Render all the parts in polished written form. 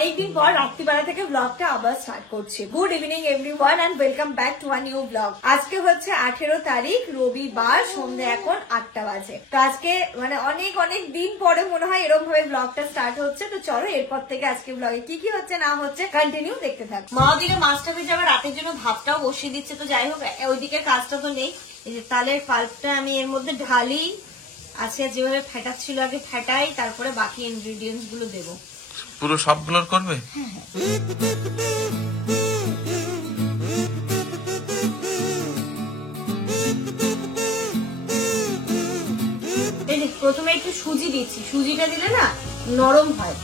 অনেকদিন পর রাত্রিবেলা থেকে ব্লগটা আবার স্টার্ট করছি। Good evening everyone and welcome back to a new blog. আজকে হচ্ছে 18 তারিখ রবিবার, সন্ধ্যে এখন 8টা বাজে। তো আজকে মানে অনেক অনেক দিন পরে মনে হয় এরকম ভাবে ব্লগটা স্টার্ট হচ্ছে। তো চলো এরপর থেকে আজকে ব্লগে কি কি হচ্ছে না হচ্ছে কন্টিনিউ দেখতে থাক। মা ওদিকে মাছটা ভেজে আবার রাতের জন্য ভাতটাও বসিয়ে দিচ্ছে। তো যাই হোক ওইদিকে কাজটা তো নেই। এই যে তালের পাল্পটা আমি এর মধ্যে ঢালি, আজকে যেভাবে ফেটাচ্ছিল আগে ফেটাই, তারপরে বাকি ইনগ্রেডিয়েন্টস গুলো দেবো। পুরো সবগুলোর করবে? প্রথমে একটু সুজি দিচ্ছি, সুজিটা দিলে না নরম হয়।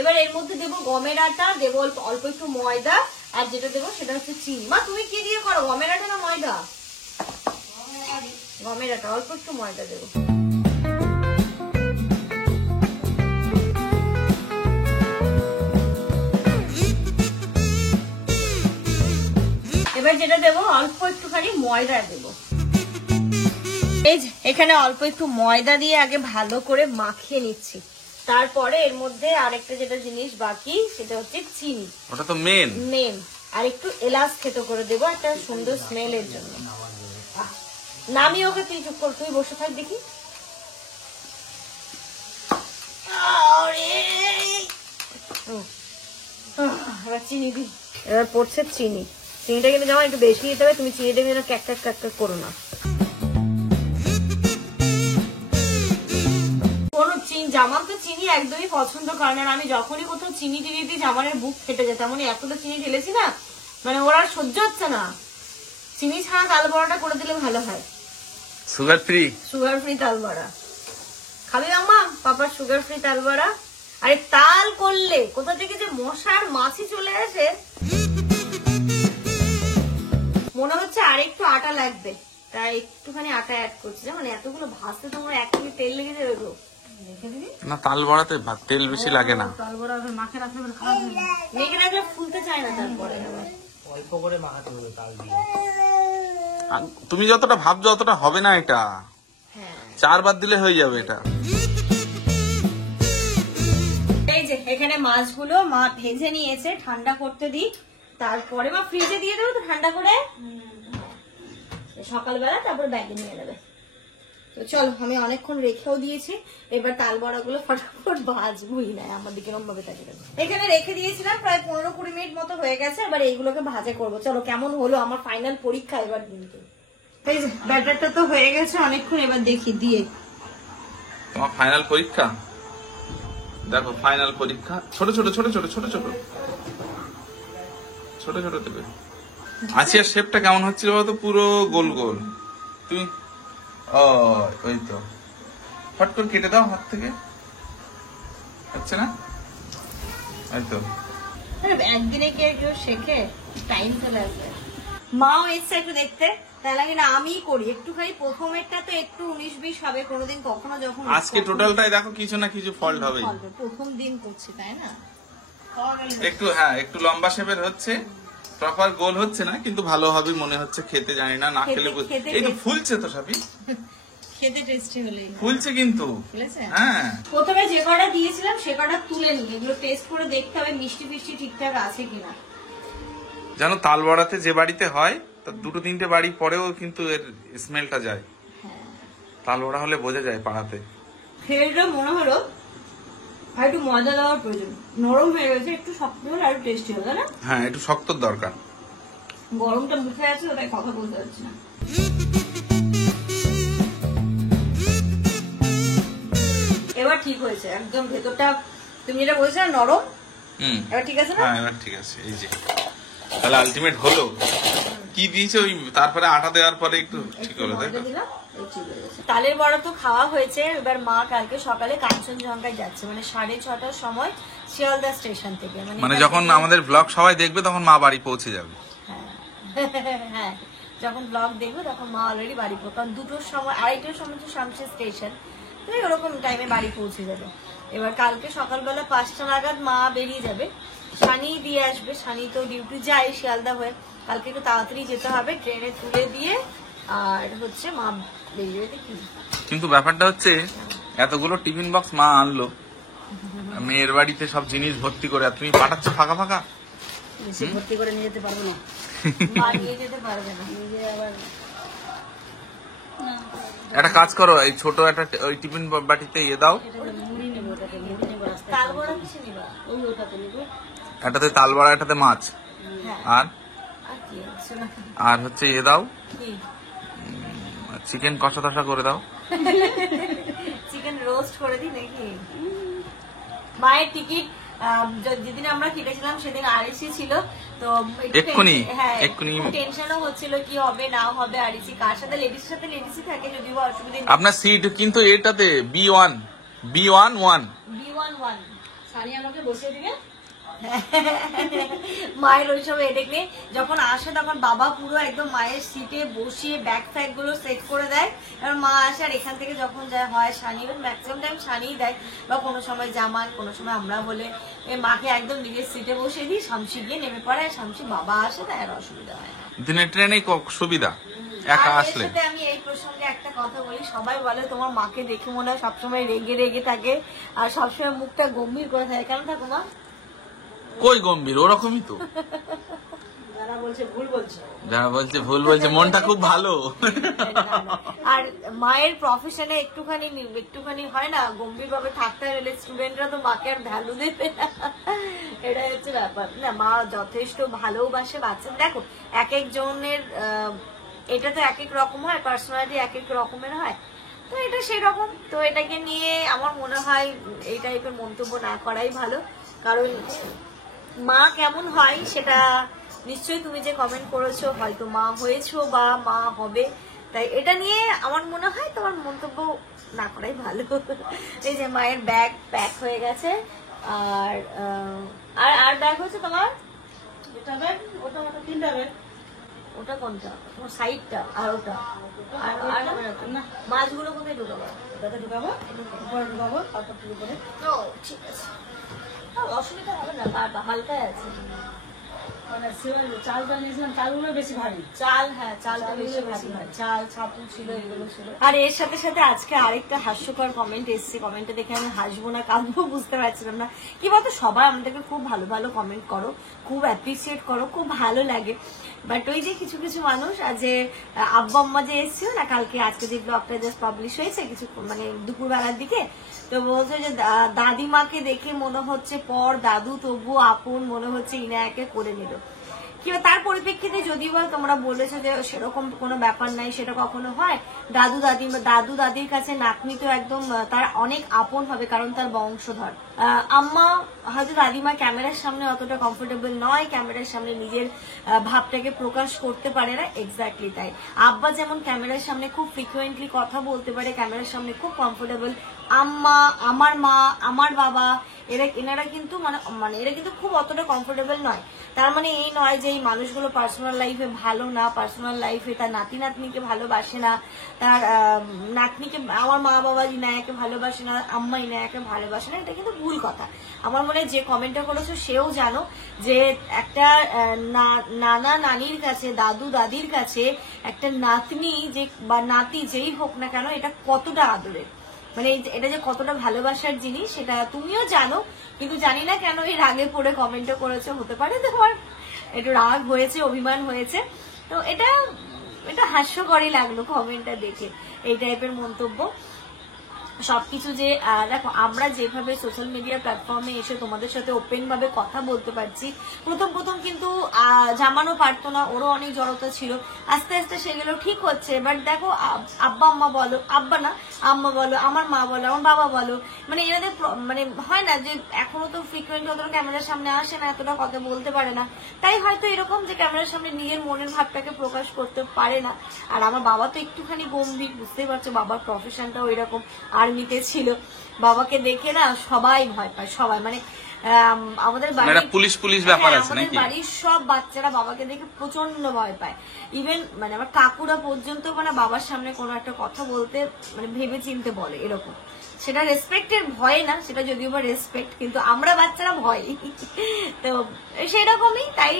এবার এর মধ্যে দেবো গমের আটা, দেবো অল্প একটু ময়দা, আর যেটা দেবো সেটা হচ্ছে চিনি। মা তুমি কি দিয়ে করো, গমের আটা না ময়দা? গমের আটা, অল্প একটু ময়দা দেবো। এবার যেটা দেবো অল্প একটুখানি ময়দা দেবো। এই যে এখানে অল্প একটু ময়দা দিয়ে আগে ভালো করে মাখিয়ে নিচ্ছি। তারপরে এর মধ্যে আরেকটা যেটা জিনিস বাকি সেটা হচ্ছে চিনি। ওটা তো মেন। আর একটু এলাচ থেতো করে দেবো একটা সুন্দর স্মেলের জন্য। নামিয়ে ওকে, তুই চুপ কর, তুই বসে থাক দেখি। এবার চিনি দি, এবার পড়ছে চিনি। চিনিটা কিন্তু যেমন একটু বেশি দিতে হবে, তুমি চিনিটা কিন্তু ক্যাক ক্যাক করো না। জামান তো চিনি একদমই পছন্দ করে না। আমি যখনই কোথাও চিনি দিয়ে দিই জামানের বুক ফেটে যায়। তেমনই এতটা চিনি ঢেলেছি না, মানে ওরা সহ্য হচ্ছে না। চিনি ছাড়া তাল বড়াটা করে দিলে ভালো হয়। সুগার ফ্রি তাল বড়া খাবি আম্মা? পাপার সুগার ফ্রি তাল বড়া। আরে তাল করলে কোথা থেকে যে মশার মাছি চলে আসে। মনে হচ্ছে আরেকটু আটা লাগবে, তাই একটুখানি আটা অ্যাড করছি। মানে এতগুলো ভাজতে তোমার 1 মিনিট তেল লেগে যাবে গো। না, তাল বড়াতে তেল বেশি লাগে না। তাল বড়া মাখে রাখলে ফুলতে চায় না। তারপরে অল্প করে মাখাতে হবে তাল দিয়ে। তুমি যতটা ভাবছো অতটা হবে না এটা। 4 বার দিলে হয়ে যাবে এটা। এই যে এখানে মাছগুলো মা ভেজে নিয়েছে, ঠান্ডা করতে দিই, তারপরে মা ফ্রিজে দিয়ে দেবো তো ঠান্ডা করে সকালবেলা, তারপর ব্যাগে নিয়ে নেবে। তো চলো, আমি অনেকক্ষণ রেখেও দিয়েছি। এবার তাল বড়া গুলো ফটাফট ভাজবই না, আমার দিকে এরকম ভাবে তাকিয়ে দেবো। এখানে রেখে দিয়েছিলাম প্রায় 15-20 মিনিট মতো হয়ে গেছে। এবার এইগুলোকে ভাজা করবো। চলো কেমন হলো আমার ফাইনাল পরীক্ষা এবার কিন্তু। এই যে ব্যাটারটা তো হয়ে গেছে অনেকক্ষণ, এবার দেখি দিয়ে। তোমার ফাইনাল পরীক্ষা দেখো, ফাইনাল পরীক্ষা। ছোট ছোট ছোট ছোট ছোট ছোট ছোট ছোট দেবে। আছিয়ার শেপটা কেমন হচ্ছিল বলতো? পুরো গোল গোল। তুমি ওই তো ফট করে কেটে দাও হাত থেকে, হচ্ছে না? এই তো একদিনে কে কেউ শেখে, টাইম চলে আসে। মাও এসছে একটু দেখতে, তাই লাগে না আমি করি একটুখানি। প্রথমেরটা তো একটু 19-20 হবে কোনোদিন কখনো, যখন আজকে টোটালটাই দেখো কিছু না কিছু ফল্ট হবে। প্রথম দিন করছি তাই না, একটু একটু লম্বা শেপের হচ্ছে, প্রপার গোল হচ্ছে না, কিন্তু ভালো হবে মনে হচ্ছে খেতে। জানি না, না খেলে একটু ফুলছে তো সবই, খেতে টেস্টি হলেই ফুলছে কিন্তু। হ্যাঁ, প্রথমে যে কটা দিয়েছিলাম সে কটা তুলে নিই, এগুলো টেস্ট করে দেখতে হবে মিষ্টি ফিষ্টি ঠিকঠাক আছে কিনা। জানো তাল বড়াতে যে বাড়িতে হয় তার 2-3টে বাড়ি পরেও কিন্তু এর স্মেলটা যায়। তাল বড়া হলে বোঝা যায় পাড়াতে। ফেরটা মনে হলো আর একটু ময়দা দেওয়ার প্রয়োজন, নরম হয়ে গেছে, একটু শক্ত হলে আরো টেস্টি হবে না? হ্যাঁ, একটু শক্তর দরকার। গরমটা মুখে আছে তাই কথা বলতে পারছি না। এবার ঠিক হয়েছে একদম, ভেতরটা তুমি যেটা বলছো না নরম, এবার ঠিক আছে না? হ্যাঁ, এবার ঠিক আছে। এই যে তাহলে আলটিমেট হলো। কি দিয়েছে ওই তারপরে আটা দেওয়ার পরে একটু ঠিক হলো, তাই তো? তালের বড়া তো খাওয়া হয়েছে। এবার মা কালকে সকালে কাঞ্চনজঙ্ঘায় যাচ্ছে, মানে 6:30টার সময় শিয়ালদা স্টেশন থেকে। মানে যখন আমাদের ব্লগ সবাই দেখবে তখন মা বাড়ি পৌঁছে যাবে। হ্যাঁ, যখন ব্লগ দেখবে তখন মা অলরেডি বাড়ি পৌঁছে, কারণ 2টোর সময় 2:30টার সময় তো শামশের স্টেশন, তো ওরকম টাইমে বাড়ি পৌঁছে যাবে। এবার কালকে সকালবেলা 5টা নাগাদ মা বেরিয়ে যাবে, সানি দিয়ে আসবে। সানি তো ডিউটি যায় শিয়ালদা হয়ে, কালকে একটু তাড়াতাড়ি যেতে হবে, ট্রেনে তুলে দিয়ে। আর হচ্ছে মা বেরিয়ে যাবে। কিন্তু ব্যাপারটা হচ্ছে এতগুলো টিফিন বক্স মা আনলো মেয়ের বাড়িতে সব জিনিস ভর্তি করে, আর তুমি পাঠাচ্ছ ফাঁকা ফাঁকা। বেশি ভর্তি করে নিয়ে যেতে পারবো না, মা নিয়ে যেতে পারবে না। নিজে আবার একটা কাজ করো, এই ছোট একটা ওই টিফিন বাটিতে ইয়ে দাও, এটাতে মুড়ি নেবো, ওটাতে মুড়ি নেবো রাস্তায় তাল বড়া কিছু নিবা? ওই ওটাতে নেবো। একটাতে তাল বড়া, একটাতে মাছ, হ্যাঁ, আর আর কি আছে না? আর হচ্ছে ইয়ে দাও, কি চিকেন কষা টষা করে দাও। চিকেন রোস্ট করে দিই নাকি? মায়ের টিকিট যেদিন আমরা কেটেছিলাম সেদিন আরিসি ছিল, তো একটু এক্ষুনি, হ্যাঁ, এক্ষুনি। টেনশনও হচ্ছিল কি হবে না হবে। আরিসি কার সাথে, লেডিসের সাথে লেডিসই থাকে, যদিও অসুবিধা নেই। আপনার সিট কিন্তু এটাতে B1 B11। B11 সানি আমাকে বসিয়ে দিবে। মায়ের ওইসব এডেক নেই, যখন আসে তখন বাবা পুরো একদম মায়ের সিটে বসিয়ে ব্যাগ ফ্যাগ গুলো সেট করে দেয়। এবার মা আসে, আর এখান থেকে যখন যায় হয় সানি, ম্যাক্সিমাম টাইম সানিই দেয়, বা কোনো সময় জামান, কোনো সময় আমরা হলে মাকে একদম নিজের সিটে বসিয়ে দিই, শামসি গিয়ে নেমে পড়ে, আর শামসি বাবা আসে, তাই আর অসুবিধা হয় না। দিনের ট্রেনে সুবিধা, একা আর এর আসলে। সাথে আমি এই প্রসঙ্গে একটা কথা বলি, সবাই বলে তোমার মাকে দেখে মনে হয় সবসময় রেগে রেগে থাকে আর সবসময় মুখটা গম্ভীর করে থাকে, কেন থাকো মা? কই গম্ভীর, ওরকমই তো। যারা বলছে ভুল বলছে। যারা বলছে ভুল বলছে, মনটা খুব ভালো। আর মায়ের প্রফেশনে একটুখানি হয় না, গম্ভীর ভাবে থাকতে হলে স্টুডেন্টরা তো মাকে আর ভ্যালু দেবে না, এটাই হচ্ছে ব্যাপার। না, মা যথেষ্ট ভালোবাসে বাচ্চা। দেখো, এক একজনের এটা তো এক এক রকম হয়, পার্সোনালিটি এক এক রকমের হয়, তো এটা সেই রকম। তো এটাকে নিয়ে আমার মনে হয় এই টাইপের মন্তব্য না করাই ভালো, কারণ মা কেমন হয় সেটা নিশ্চয়ই তুমি যে কমেন্ট করেছো, হয়তো মা হয়েছো বা মা হবে, তাই এটা নিয়ে আমার মনে হয় তোমার মন্তব্য না করাই ভালো। এই যে মায়ের ব্যাগ প্যাক হয়ে গেছে, আর আর ব্যাগ হচ্ছে তোমার, এটা ব্যাগ, ওটা ওটা তিনটা ব্যাগ। ওটা কোনটা? তোমার সাইডটা, আর ওটা আর না, মাছগুলো কোথায় ঢুকাবো? ওটাতে ঢুকাবো, উপরে ঢুকাবো, তারপর উপরে। ও ঠিক আছে, অসুবিধা হবে না, হালকায় আছে মানে চালটা নিয়েছিলাম, চালগুলো বেশি ভারী। চাল। হ্যাঁ, চালটা বেশি ভারী হয়, চাল ছাপু ছিল, এগুলো ছিল। আর এর সাথে সাথে আজকে আরেকটা হাস্যকর কমেন্ট এসছে, কমেন্টটা দেখে আমি হাসবো না কাঁদবো বুঝতে পারছিলাম না। কি বলতো, সবাই আমাদেরকে খুব ভালো ভালো কমেন্ট করো, খুব অ্যাপ্রিসিয়েট করো, খুব ভালো লাগে, বাট ওই যে কিছু কিছু মানুষ, আজ যে আব্বা আম্মা যে এসছিল না কালকে, আজকে যে ব্লগটা জাস্ট পাবলিশ হয়েছে কিছু মানে দুপুরবেলার দিকে, তো বলছে যে দাদিমাকে দেখে মনে হচ্ছে পর দাদু, তবুও আপন মনে হচ্ছে ইনায়াকে করে নিল। কিংবা তার পরিপ্রেক্ষিতে যদিও বা তোমরা বলেছো যে সেরকম কোনো ব্যাপার নাই, সেটা কখনো হয়। দাদু দাদির কাছে নাতনি তো একদম তার অনেক আপন হবে, কারণ তার বংশধর। আম্মা হয়তো দাদিমা ক্যামেরার সামনে অতটা কমফোর্টেবল নয়, ক্যামেরার সামনে নিজের ভাবটাকে প্রকাশ করতে পারে না, এক্স্যাক্টলি তাই। আব্বা যেমন ক্যামেরার সামনে খুব ফ্রিকুয়েন্টলি কথা বলতে পারে, ক্যামেরার সামনে খুব কমফোর্টেবল, আম্মা, আমার মা, আমার বাবা, এনারা কিন্তু মানে এরা কিন্তু খুব অতটা কমফোর্টেবল নয়। তার মানে এই নয় যে এই মানুষগুলো পার্সোনাল লাইফে ভালো না, পার্সোনাল লাইফে তার নাতি নাতনিকে ভালোবাসে না, তার নাতনিকে, আমার মা বাবা ইনায়াকে ভালোবাসে না, আম্মা ইনায়াকে ভালোবাসে না, এটা কিন্তু ভুল কথা। আমার মনে হয় যে কমেন্টটা করেছো সেও জানো যে একটা নানা নানির কাছে, দাদু দাদির কাছে একটা নাতনি যে বা নাতি যেই হোক না কেন, এটা কতটা আদরের, মানে এটা যে কতটা ভালোবাসার জিনিস সেটা তুমিও জানো, কিন্তু জানি না কেন এই রাগে পড়ে কমেন্টও করেছো। হতে পারে তোমার একটু রাগ হয়েছে, অভিমান হয়েছে, তো এটা হাস্যকরই লাগলো কমেন্টটা দেখে, এই টাইপের মন্তব্য। সবকিছু যে দেখো, আমরা যেভাবে সোশ্যাল মিডিয়া প্ল্যাটফর্মে এসে তোমাদের সাথে ওপেন ভাবে কথা বলতে পারছি, প্রথম কিন্তু জামানো পারতো না, ওরও অনেক জড়তা ছিল, আস্তে আস্তে সেগুলো ঠিক হচ্ছে। বাট দেখো, আব্বা আম্মা বলো, আব্বা না আম্মা বলো, আমার মা বলো, আমার বাবা বলো, মানে এনাদের মানে হয় না যে এখনো তো ফ্রিকুয়েন্ট অতটা ক্যামেরার সামনে আসে না, এতটা কথা বলতে পারে না, তাই হয়তো এরকম যে ক্যামেরার সামনে নিজের মনের ভাবটাকে প্রকাশ করতে পারে না। আর আমার বাবা তো একটুখানি গম্ভীর, বুঝতেই পারছো, বাবার প্রফেশনটাও এরকম, আর্মিতে ছিল, বাবাকে দেখে না সবাই ভয় পায়, সবাই মানে আমাদের বাড়ির সব বাচ্চারা বাবাকে দেখে প্রচন্ড ভয় পায়, ইভেন মানে আমার কাকুরা পর্যন্ত মানে বাবার সামনে কোনো একটা কথা বলতে মানে ভেবে চিনতে বলে, এরকম। সেটা রেসপেক্টের ভয় না, সেটা যদিও বা রেসপেক্ট, কিন্তু আমরা বাচ্চারা ভয়, তো সেই রকমই। তাই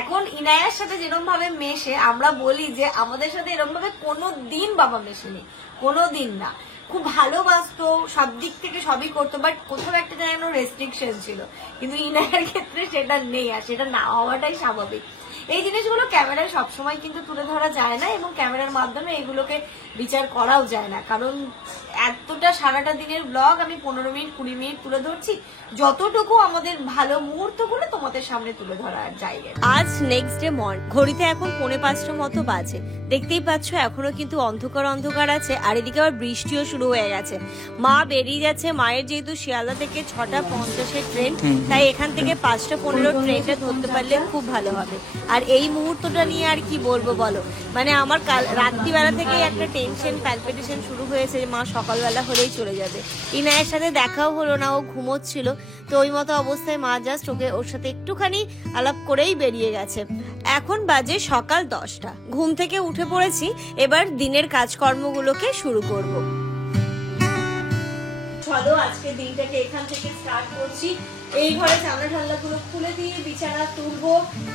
এখন ইনায়ার সাথে যেরকম ভাবে মেশে, আমরা বলি যে আমাদের সাথে এরকম ভাবে কোনোদিন বাবা মেশেনি, কোনোদিন না, খুব ভালোবাসতো, সব দিক থেকে সবই করতো, বাট কোথাও একটা যেন রেস্ট্রিকশন ছিল। কিন্তু ইনায়ার ক্ষেত্রে সেটা নেই, আর সেটা না হওয়াটাই স্বাভাবিক। এই জিনিসগুলো ক্যামেরায় সবসময় কিন্তু তুলে ধরা যায় না, এবং ক্যামেরার মাধ্যমে এগুলোকে বিচার করাও যায় না, কারণ এতটা সারাটা দিনের ব্লগ আমি 15 মিনিট 20 মিনিট তুলে ধরছি, যতটুকু আমাদের ভালো মুহূর্তগুলো তোমাদের সামনে তুলে ধরার জায়গা। আজ নেক্সট ডে মর্নিং, ঘড়িতে এখন 4:45 মতো বাজে। দেখতেই পাচ্ছ এখনো কিন্তু অন্ধকার অন্ধকার আছে, আর এদিকে আবার বৃষ্টিও শুরু হয়ে গেছে। মা বেরিয়ে যাচ্ছে, মায়ের যেহেতু শিয়ালদা থেকে 6:50 ট্রেন, তাই এখান থেকে 5:15 ট্রেনটা ধরতে পারলে খুব ভালো হবে। আর এই মুহূর্তটা নিয়ে আর কি বলবো বলো, মানে আমার কাল রাত্রিবেলা থেকেই একটা টেনশন প্যালপিটেশন শুরু হয়েছে, মা সকালবেলা হলেই চলে যাবে। ইনায়ের সাথে দেখাও হলো না, ও ঘুমোচ্ছিল, তো ওই মতো অবস্থায় মা জাস্ট ওর সাথে একটুখানি আলাপ করেই বেরিয়ে গেছে। এখন বাজে সকাল 10টা, ঘুম থেকে উঠে পড়েছি, এবার দিনের কাজকর্মগুলোকে শুরু করব। চলো আজকে দিনটাকে এখান থেকে স্টার্ট করছি। এই ঘরে জানলা ঠান্ডা গুলো খুলে দিয়ে বিছানা তুলবো,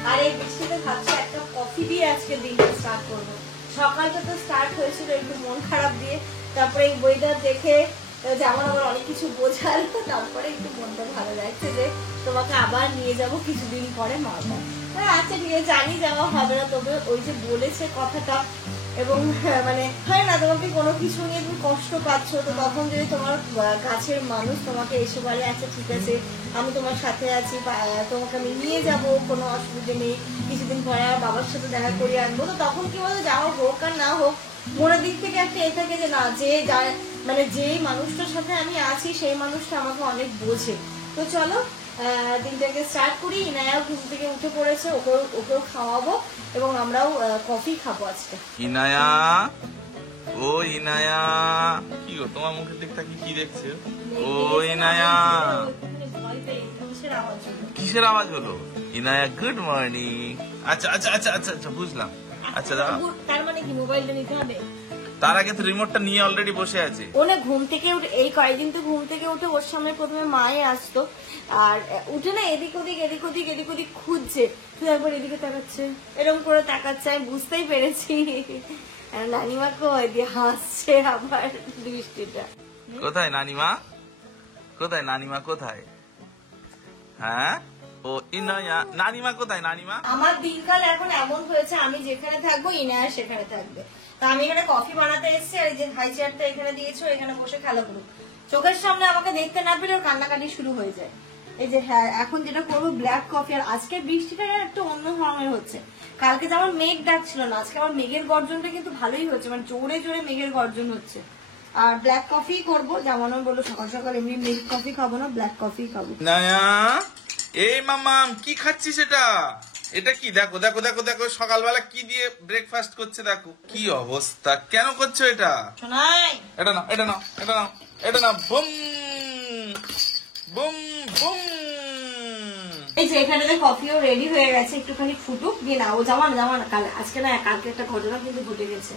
আর এই বৃষ্টিতে ভাবছি একটা কফি দিয়ে আজকে দিনটা স্টার্ট করবো। সকালটা তো স্টার্ট হয়েছিল একটু মন খারাপ দিয়ে, তারপরে এই ওয়েদার দেখে যেমন আমার অনেক কিছু বোঝালো, তারপরে একটু মনটা ভালো লাগছে যে তোমাকে আবার নিয়ে যাব কিছুদিন পরে মালদা। আচ্ছা ঠিক আছে, জানি যাওয়া হবে না, তবে ওই যে বলেছে কথাটা, এবং মানে হয় না তোমাকে কোনো কিছু নিয়ে তুমি কষ্ট পাচ্ছ, তো তখন যদি তোমার কাছের মানুষ তোমাকে এসে বলে আচ্ছা ঠিক আছে আমি তোমার সাথে আছি, তোমাকে আমি নিয়ে যাব, কোনো অসুবিধা নেই, কিছুদিন পরে আর বাবার সাথে দেখা করিয়ে আনবো, তো তখন কি বলতো যাওয়া হোক আর না হোক মনের দিক থেকে একটা এ থাকে যে না, যে মানে যেই মানুষটার সাথে আমি আছি সেই মানুষটা আমাকে অনেক বোঝে। তো চলো দিনটাকে স্টার্ট করি। ইনায়াও ঘুম থেকে উঠে পড়েছে, ওকেও খাওয়াবো এবং আমরাও কফি খাবো আজকে। ইনায়া, ও ইনায়া, কি গো তোমার মুখের দিকটা কি দেখছে? ও ইনায়া, কিসের আওয়াজ হলো? Inaya good morning. আচ্ছা আচ্ছা আচ্ছা আচ্ছা আচ্ছা বুঝলাম। আচ্ছা দাঁড়া, তার মানে কি মোবাইলটা নিতে হবে? তার আগে তো রিমোটটা নিয়ে অলরেডি বসে আছে। ও না ঘুম থেকে উঠে, এই কয়েকদিন তো ঘুম থেকে উঠে ওর সামনে প্রথমে মায়ে আসতো, আর উঠে না এদিক ওদিক এদিক ওদিক এদিক ওদিক খুঁজছে, তুই একবার এদিকে তাকাচ্ছে, এরকম করে তাকাচ্ছে, আমি বুঝতেই পেরেছি নানিমাকে ওই দিয়ে হাসছে আবার দৃষ্টিটা। কোথায় নানিমা? কোথায় নানিমা? কোথায়? হ্যাঁ ও ইনায়া, নানিমা কোথায়? নানিমা আমার দিনকাল এখন এমন হয়েছে, আমি যেখানে থাকবো ইনায়া সেখানে থাকবে। তা আমি এখানে কফি বানাতে এসেছি, আর এই যে হাই চেয়ারটা এখানে দিয়েছো, এখানে বসে খেলা করুক। চোখের সামনে আমাকে দেখতে না পেলে ওর কান্নাকাটি শুরু হয়ে যায়। এই যে হ্যাঁ এখন যেটা করবো ব্ল্যাক কফি, আর আজকে বৃষ্টিটা একটু অন্য ধরনের হচ্ছে। কালকে যেমন মেঘ ডাকছিল না, আজকে আমার মেঘের গর্জনটা কিন্তু ভালোই হচ্ছে, মানে জোরে জোরে মেঘের গর্জন হচ্ছে। আর ব্ল্যাক কফি করবো, যেমন বললো সকাল সকাল এমনি মিল্ক কফি খাবো না, ব্ল্যাক কফি খাবো। ইনায়া, এই মামাম কি খাচ্ছিস এটা? এটা কি? দেখো দেখো দেখো দেখো, সকালবেলা কি দিয়ে ব্রেকফাস্ট করছে, দেখো কি অবস্থা। কেন করছো এটা? শোনাই, এটা নাও এটা নাও এটা নাও এটা নাও, বুম বুম বুম। এই যে এখানে কফিও রেডি হয়ে গেছে, একটুখানি ফুটুক দিয়ে না। ও জামা কাল আজকে না, কালকে একটা ঘটনা কিন্তু ঘটে গেছে,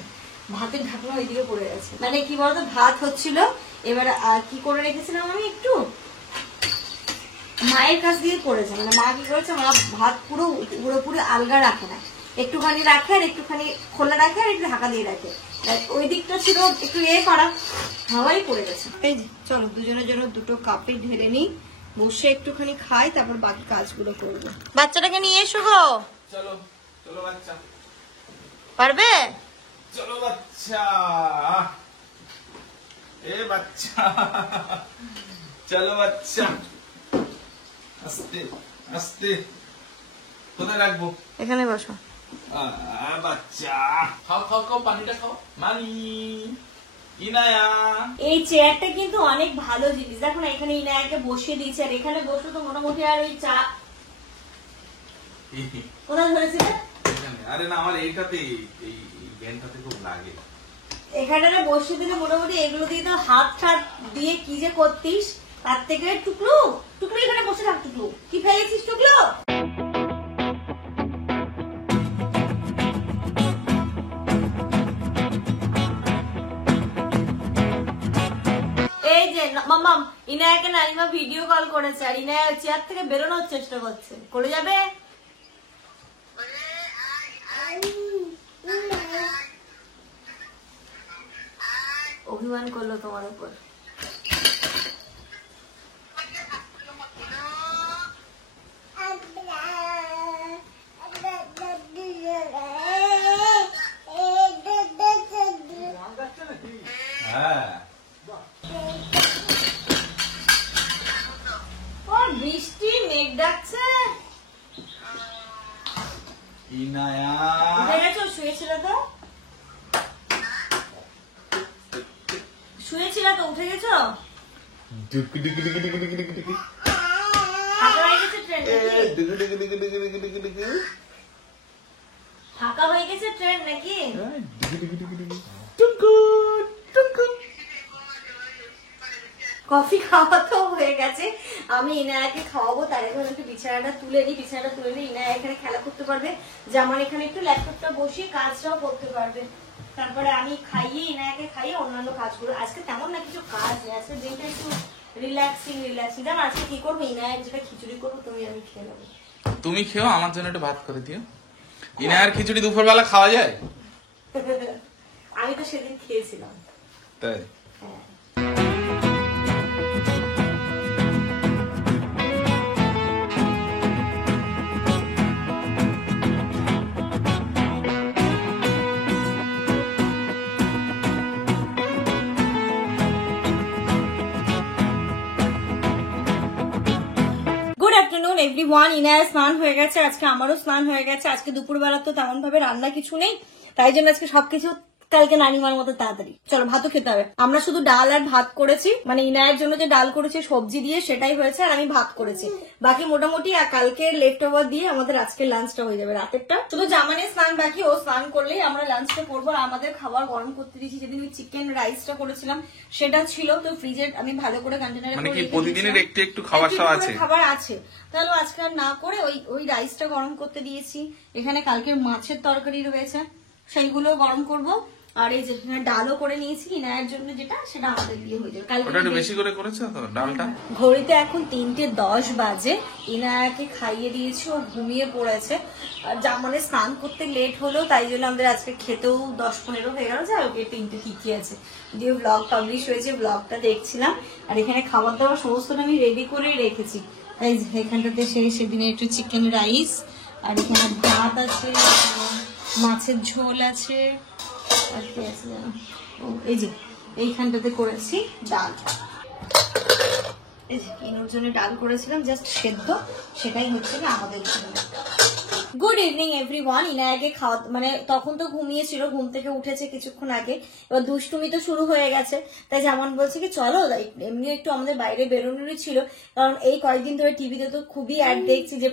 ভাতের ঢাকনা ওইদিকে পড়ে গেছে। মানে কি বলতো, ভাত হচ্ছিল, এবার কি করে রেখেছিলাম আমি, একটু মায়ের কাছ দিয়ে পড়েছে, মানে মা কি করেছে, মা ভাত পুরোপুরি আলগা রাখে না, একটুখানি রাখে আর একটুখানি খোলা রাখে আর একটু ঢাকা দিয়ে রাখে, ওই দিকটা ছিল একটু করা, হাওয়াই পড়ে গেছে। এই যে চলো দুজনের জন্য দুটো কাপে ঢেলে নিই, বসে একটুখানি খাই, তারপর বাকি কাজগুলো করবো। বাচ্চাটাকে নিয়ে এসো গো। চলো চলো বাচ্চা, পারবে? চলো বাচ্চা, এ বাচ্চা, চলো বাচ্চা, আস্তে আস্তে। কোথায় রাখবো? এখানে বসো। বাচ্চা খাও খাও খাও, পানিটা খাও। মানি, ইনায়া, এই চেয়ারটা কিন্তু অনেক ভালো জিনিস, দেখো না এখানে ইনায়াকে বসিয়ে দিয়েছে, আর এখানে বসে তো মোটামুটি আর ওই চা কোথায় ধরেছিলে? আরে না, আমার এইটাতে এই জ্ঞানটাতে খুব লাগে। এখানে বসিয়ে দিলে মোটামুটি এগুলো দিয়ে তো হাত ঠাত দিয়ে কি যে করতিস, তার থেকে টুকলু টুকলু এখানে বসে থাক। টুকলু কি ফেলেছিস? টুকলু এই যে মাম্মাম, ইনায়াকে নানিমা ভিডিও কল করেছে, আর ইনায়া চেয়ার থেকে বেরোনোর চেষ্টা করছে, করে যাবে। ওকে অভিমান করলো তোমার উপর। ও বৃষ্টি মেঘ ডাকছে। উঠে গেছো? শুয়েছিল তো উঠে গেছো? ফাঁকা হয়ে গেছে ট্রেন নাকি? ফাঁকা হয়ে গেছে ট্রেন নাকি? কফি খাওয়া তো হয়ে গেছে, আমি ইনায়াকে খাওয়াবো, তার এখন একটু বিছানাটা তুলে নিই। বিছানাটা তুলে নিই, ইনায়া এখানে খেলা করতে পারবে, জামান এখানে একটু ল্যাপটপটা বসিয়ে কাজটাও করতে পারবে। তারপরে আমি খাইয়ে ইনায়াকে খাইয়ে অন্যান্য কাজ করবো। আজকে তেমন না কিছু কাজ নেই, আজকে দিনটা একটু রিল্যাক্সিং। জানো আজকে কি করবো? ইনায়াক যেটা খিচুড়ি করবো, আমি খেয়ে নেবো। তুমি খেও, আমার জন্য একটু ভাত করে দিও। ইনায়ার খিচুড়ি দুপুরবেলা খাওয়া যায়? আমি তো সেদিন খেয়েছিলাম। তাই? হ্যাঁ। এভরিওয়ান, ইনায়া স্নান হয়ে গেছে, আজকে আমারও স্নান হয়ে গেছে। আজকে দুপুরবেলা তো তেমন ভাবে রান্না কিছু নেই, তাই জন্য আজকে সবকিছু কালকে নানিমার মতো তাড়াতাড়ি। চলো ভাতও খেতে হবে। আমরা শুধু ডাল আর ভাত করেছি, মানে ইনায়ের জন্য যে ডাল করেছি সবজি দিয়ে সেটাই হয়েছে, আর আমি ভাত করেছি। বাকি মোটামুটি কালকে লেফট ওভার দিয়ে আমাদের আজকে লাঞ্চটা হয়ে যাবে, রাতেরটা। শুধু জামানের স্নান বাকি, ও স্নান করলেই আমরা লাঞ্চটা করবো। আর আমাদের খাবার গরম করতে দিয়েছি, যেদিন ওই চিকেন রাইসটা করেছিলাম সেটা ছিল তো ফ্রিজে, আমি ভালো করে কন্টেনারে মানে কি প্রতিদিনের একটু একটু খাবার আছে? খাবার আছে, তাহলে আজকে আর না করে ওই রাইসটা গরম করতে দিয়েছি। এখানে কালকে মাছের তরকারি রয়েছে, সেইগুলো গরম করব। আর এই যে ডালও করে নিয়েছি ইনায়ের জন্য, যেটা সেটা আমাদের দিয়ে হয়ে যাবে। ওটা একটু বেশি করে করেছো তো ডালটা? ঘড়িতে এখন 3:10 বাজে। ইনায়াকে খাইয়ে দিয়েছি, ও ঘুমিয়ে পড়েছে। আর জামানে স্নান করতে লেট হলো, তাই জন্য আমাদের আজকে খেতেও 10-15 হয়ে গেল। যা ওকে 3টে ঠিকই আছে। দিয়ে ব্লগ পাবলিশ হয়েছে, ব্লগটা দেখছিলাম। আর এখানে খাবার দাবার সমস্তটা আমি রেডি করে রেখেছি। এই যে এখানটাতে সেদিনে একটু চিকেন রাইস, আর এখানে ভাত আছে, মাছের ঝোল আছে, আর কি আছে জানো, এই যে এইখানটাতে করেছি ডাল। এই যে ইনোর জন্য ডাল করেছিলাম জাস্ট সেদ্ধ, সেটাই হচ্ছে আমাদের জন্য। Good evening everyone. ইনায়াকে খাওয়া মানে তখন তো ঘুমিয়েছিল, ঘুম থেকে উঠেছে কিছুক্ষণ আগে। এবার দুষ্টুমি তো শুরু হয়ে গেছে, তাই যেমন বলছে কি চলো এমনি একটু আমাদের বাইরে বেরোনোরই ছিল, কারণ এই কয়েকদিন ধরে টিভিতে তো খুবই অ্যাড দেখছি যে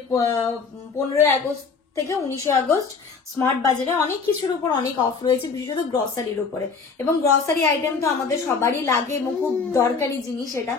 15 আগস্ট থেকে 19 আগস্ট স্মার্ট বাজারে অনেক কিছুর উপর অনেক অফ রয়েছে, বিশেষত গ্রসারির উপরে। এবং গ্রসারি আইটেম তো আমাদের সবারই লাগে এবং খুব দরকারি জিনিস, এটা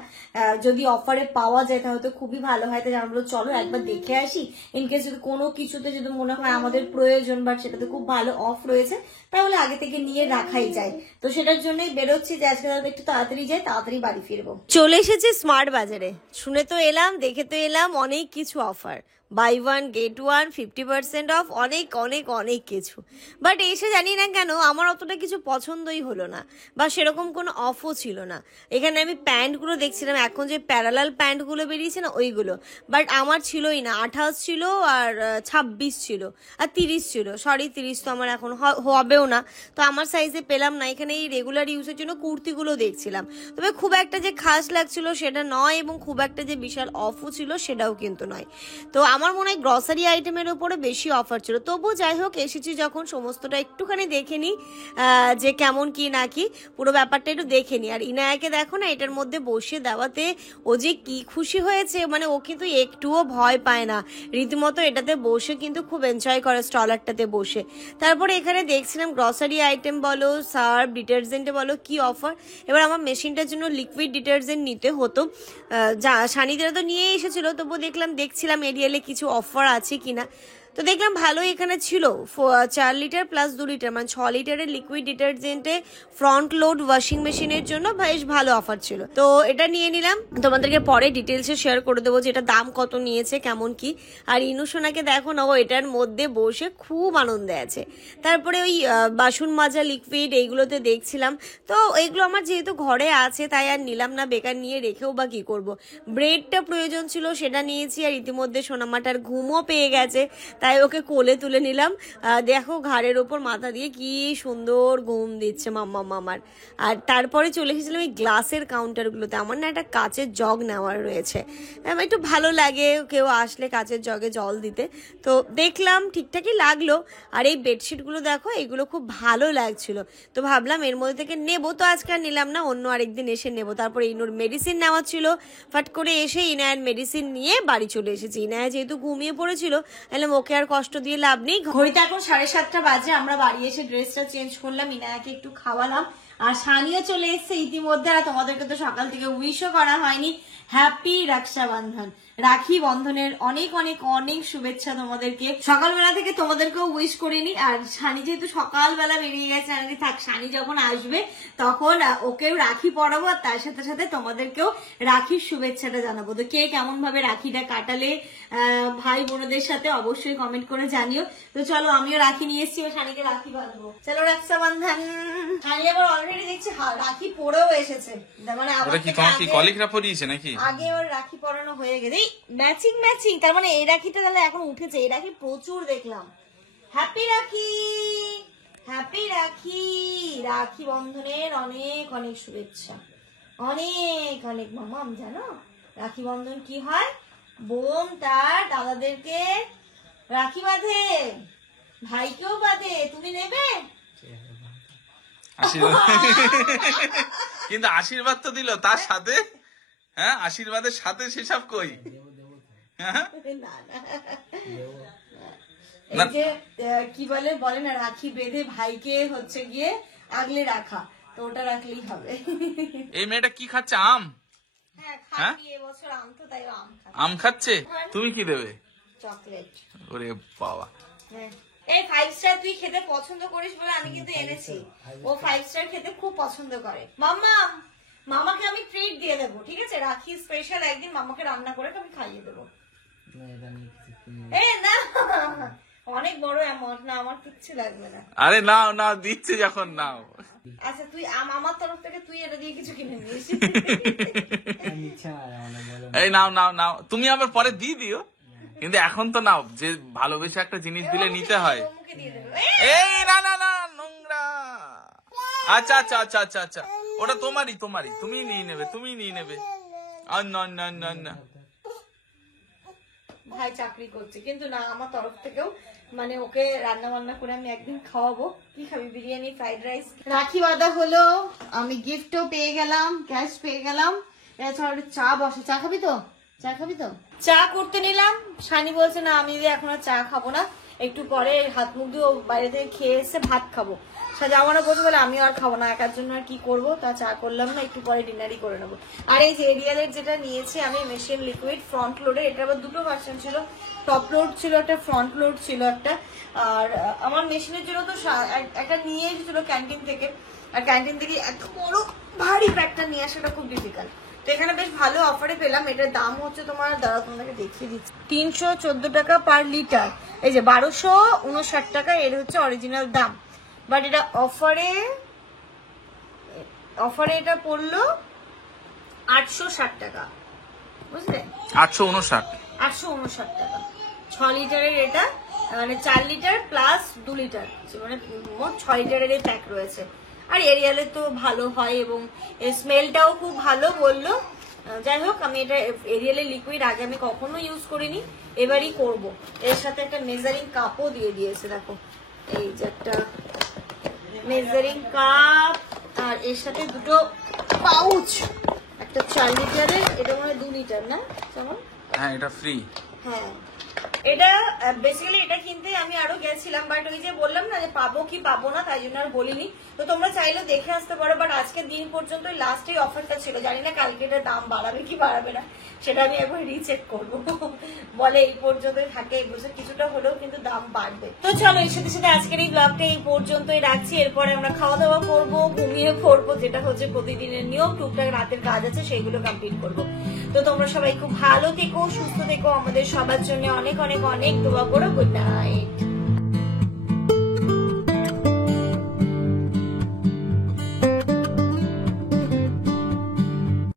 যদি অফারে পাওয়া যায় তাহলে তো খুবই ভালো হয়। তাই আমরা চলো একবার দেখে আসি, ইনকেস যদি কোনো কিছুতে যদি মনে হয় আমাদের প্রয়োজন বা সেটাতে খুব ভালো অফ রয়েছে, তাহলে আগে থেকে নিয়ে রাখাই যায়। তো সেটার জন্যই বেরোচ্ছি যে আজকে তাহলে একটু তাড়াতাড়ি যাই, তাড়াতাড়ি বাড়ি ফিরবো। চলে এসেছি স্মার্ট বাজারে, শুনে তো এলাম, দেখে তো এলাম, অনেক কিছু অফার, বাই 1 get 1, 50% অফ, অনেক অনেক অনেক কিছু। বাট এসে জানি না কেন আমার অতটা কিছু পছন্দই হলো না, বা সেরকম কোনো অফও ছিল না। এখানে আমি প্যান্টগুলো দেখছিলাম, এখন যে প্যারালাল প্যান্টগুলো বেরিয়েছে না ওইগুলো, বাট আমার ছিলই না। 28 ছিল, আর 26 ছিল, আর 30 ছিল। সরি 30 তো আমার এখন হবেও না, তো আমার সাইজে পেলাম না। এখানে এই রেগুলার ইউজের জন্য কুর্তিগুলো দেখছিলাম, তবে খুব একটা যে খাস লাগছিল সেটা নয়, এবং খুব একটা যে বিশাল অফও ছিল সেটাও কিন্তু নয়। তো আমার মনে হয় গ্রসারি আইটেমের উপরে বেশি অফার ছিল। তবু যাই হোক, এসেছি যখন সমস্তটা একটুখানি দেখে নিই যে কেমন কি না কি, পুরো ব্যাপারটা একটু দেখে নিই। আর ইনায়াকে দেখো না, এটার মধ্যে বসে দেওয়াতে ও যে কি খুশি হয়েছে, মানে ও কিন্তু একটুও ভয় পায় না, রীতিমতো এটাতে বসে কিন্তু খুব এনজয় করে স্টলারটাতে বসে। তারপরে এখানে দেখছিলাম গ্রসারি আইটেম বলো, সার্ফ, ডিটারজেন্টে বলো কি অফার। এবার আমার মেশিনটার জন্য লিকুইড ডিটারজেন্ট নিতে হতো, সানিদের তো নিয়ে এসেছিল, তবু দেখছিলাম এরিয়ালে কিছু অফার আছে কিনা। তো দেখলাম ভালোই এখানে ছিল 4 লিটার প্লাস 2 লিটার মানে 6 লিটারের লিকুইড ডিটারজেন্টে ফ্রন্ট লোড ওয়াশিং মেশিনের জন্য বেশ ভালো অফার ছিল। তো এটা নিয়ে নিলাম, তোমাদেরকে পরে ডিটেলসে শেয়ার করে দেবো যে এটা দাম কত নিয়েছে কেমন কি। আর ইনু সোনাকে দেখো না, ও এটার মধ্যে বসে খুব আনন্দে আছে। তারপরে ওই বাসন মাজা লিকুইড এইগুলোতে দেখছিলাম, তো এইগুলো আমার যেহেতু ঘরে আছে তাই আর নিলাম না, বেকার নিয়ে রেখেও বা কি করব। ব্রেডটা প্রয়োজন ছিল সেটা নিয়েছি, আর ইতিমধ্যে সোনামাটার ঘুমও পেয়ে গেছে তাই ওকে কোলে তুলে নিলাম। দেখো ঘাড়ের ওপর মাথা দিয়ে কি সুন্দর ঘুম দিচ্ছে মামার। আর তারপরে চলে এসেছিলাম এই গ্লাসের কাউন্টারগুলোতে। আমার না একটা কাচের জগ নেওয়ার রয়েছে, একটু ভালো লাগে কেউ আসলে কাচের জগে জল দিতে। তো দেখলাম ঠিকঠাকই লাগলো। আর এই বেডশিটগুলো দেখো, এগুলো খুব ভালো লাগছিল, তো ভাবলাম এর মধ্যে থেকে নেবো। তো আজকে আর নিলাম না, অন্য আরেকদিন এসে নেবো। তারপরে ইনুর মেডিসিন নেওয়া ছিল, ফাট করে এসে ইনায়ের মেডিসিন নিয়ে বাড়ি চলে এসেছি। ইনায়া যেহেতু ঘুমিয়ে পড়েছিল, তাহলে ওকে আর কষ্ট দিয়ে লাভ নেই। ঘড়িতে এখন 7:30 বাজে। আমরা বাড়ি এসে ড্রেসটা চেঞ্জ করলাম, ইনায়াকে একটু খাওয়ালাম, আর সানিও চলে এসছে ইতিমধ্যে। আর তোমাদেরকে তো সকাল থেকে উইশও করা হয়নি। হ্যাপি রক্ষাবন্ধন, রাখি বন্ধনের অনেক অনেক অনেক শুভেচ্ছা তোমাদেরকে। সকালবেলা থেকে তোমাদেরকেও উইশ করিনি। আর সানি যেহেতু সকালবেলা বেরিয়ে গেছে, আমি থাক সানি যখন আসবে তখন ওকেও রাখি পরাবো, আর তার সাথে সাথে তোমাদেরকেও রাখির শুভেচ্ছাটা জানাবো। তো কে কেমন ভাবে রাখিটা কাটালে ভাই বোনদের সাথে অবশ্যই কমেন্ট করে জানিও। তো চলো, আমিও রাখি নিয়ে এসেছি, সানিকে রাখি বাঁধবো। চলো রক্ষাবন্ধন। সানি এবার অলরেডি দেখছি রাখি পরেও এসেছে, মানে কলিগরা পরিয়েছে নাকি? আগে ওর রাখি পরানো হয়ে গেছে। ম্যাচিং, তার মানে এই রাখিটা তাহলে এখন উঠেছে। এই রাখি প্রচুর দেখলাম। হ্যাপি রাখি, হ্যাপি রাখি, রাখি বন্ধনের অনেক অনেক শুভেচ্ছা, অনেক অনেক। মামাম জানো রাখি বন্ধন কি হয়? বোন তার দাদাদেরকে রাখি বাঁধে, ভাইকেও বাঁধে। তুমি নেবে? কিন্তু আশীর্বাদ তো দিল তার সাথে। হ্যাঁ, আশীর্বাদের সাথে সেসব কই? এই যে কি বলে না, রাখি বেঁধে ভাইকে হচ্ছে গিয়ে আগলে রাখা, তো ওটা রাখলেই হবে। এই মেয়েটা কি খাচ্ছে? আম? হ্যাঁ, এবছর আম তো, তাই আম খাচ্ছে। তুমি কি দেবে? চকলেট। ওরে বাবা, এই 5 স্টার তুই খেতে পছন্দ করিস বলে আমি কিন্তু এনেছি। ও 5 স্টার খেতে খুব পছন্দ করে। মামাকে আমি ট্রিট দিয়ে দেবো, ঠিক আছে? রাখি স্পেশাল একদিন মামাকে রান্না করে আমি খাইয়ে দেবো। না, অনেক বড় অ্যামাউন্ট না, আমার কিচ্ছু লাগবে না। আরে নাও দিচ্ছে যখন নাও। আচ্ছা তুই আমার তরফ থেকে তুই এটা দিয়ে কিছু কিনে নিস। এই নাও, তুমি আবার পরে দিয়ে দিও, কিন্তু এখন তো নাও। যে ভালোবেসে একটা জিনিস দিলে নিতে হয়। এই না নোংরা। আচ্ছা, ওটা তোমারই, তুমি নিয়ে নেবে। না ভাই চাকরি করছে, কিন্তু না, আমার তরফ থেকেও মানে ওকে রান্না বান্না করে আমি একদিন খাওয়াবো। কি খাবি? Biryani, fried rice. রাখি বাঁধা হলো, আমি গিফটও পেয়ে গেলাম, ক্যাশ পেয়ে গেলাম। এছাড়া চা বসে, চা খাবি তো? চা করতে নিলাম। সানি বলছে না, আমি এখন আর চা খাবো না, একটু পরে হাত মুখ দিয়ে বাইরে থেকে খেয়ে এসে ভাত খাবো। সাজামানা বলতে বলে আমিও আর খাবো না, একার জন্য আর কি করবো, তা চা করলাম না, একটু পরে ডিনারই করে নেবো। আর এই যে এরিয়ালের যেটা নিয়েছি আমি মেশিন লিকুইড ফ্রন্ট লোডের, এটা আবার দুটো ভার্সন ছিল, টপ লোড ছিল একটা, ফ্রন্ট লোড ছিল একটা। আর আমার মেশিনের জন্য তো একটা নিয়ে এসেছিল ক্যান্টিন থেকে, আর ক্যান্টিন থেকে এত বড় ভারী প্যাকটা নিয়ে আসাটা খুব ডিফিকাল্ট। তো এখানে বেশ ভালো অফারে পেলাম। এটার দাম হচ্ছে তোমার, দাঁড়া তোমাদেরকে দেখিয়ে দিচ্ছি, 314 টাকা পার লিটার। এই যে 1259 টাকা এর হচ্ছে অরিজিনাল দাম। বাট এটা অফারে এটা পড়লো 860 টাকা, বুঝলে? 859 টাকা 6 লিটারের এটা, মানে 4 লিটার প্লাস 2 লিটার, মানে মোট 6 লিটারের এই প্যাক রয়েছে। আর এরিয়ালে তো ভালো হয় এবং স্মেলটাও খুব ভালো বললো। যাই হোক, আমি এটা এরিয়ালের লিকুইড আগে আমি কখনো ইউজ করিনি, এবারই করব। এর সাথে একটা মেজারিং কাপও দিয়ে দিয়েছে, দেখো এই যে একটা মেজারিং কাপ, আর এর সাথে দুটো পাউচ, একটা 4 লিটারের, এটা মনে হয় 2 লিটার না? কেমন? হ্যাঁ, এটা ফ্রি। হ্যাঁ, এটা বেসিক্যালি এটা কিনতে আমি আরো গেছিলাম, বাট ওই যে বললাম না যে পাবো কি পাবো না, তাই জন্য আর বলিনি। তো তোমরা চাইলে দেখে আসতে পারো, বাট আজকের দিন পর্যন্ত লাস্ট এই অফারটা ছিল। জানি না কালকে এটার দাম বাড়াবে কি বাড়াবে না, সেটা আমি একবার রিচেক করবো। বলে এই পর্যন্তই থাকে, এই বছর কিছুটা হলেও কিন্তু দাম বাড়বে। তো চলো এর সাথে সাথে আজকের এই ব্লগটা এই পর্যন্তই রাখছি। এরপরে আমরা খাওয়া দাওয়া করবো, ঘুমিয়ে পড়বো, যেটা হচ্ছে প্রতিদিনের নিয়ম। টুকটাক রাতের কাজ আছে, সেইগুলো কমপ্লিট করবো। তো তোমরা সবাই খুব ভালো থেকো, সুস্থ থেকো, আমাদের সবার জন্য অনেক অনেক অনেক দোয়া করো। Good night.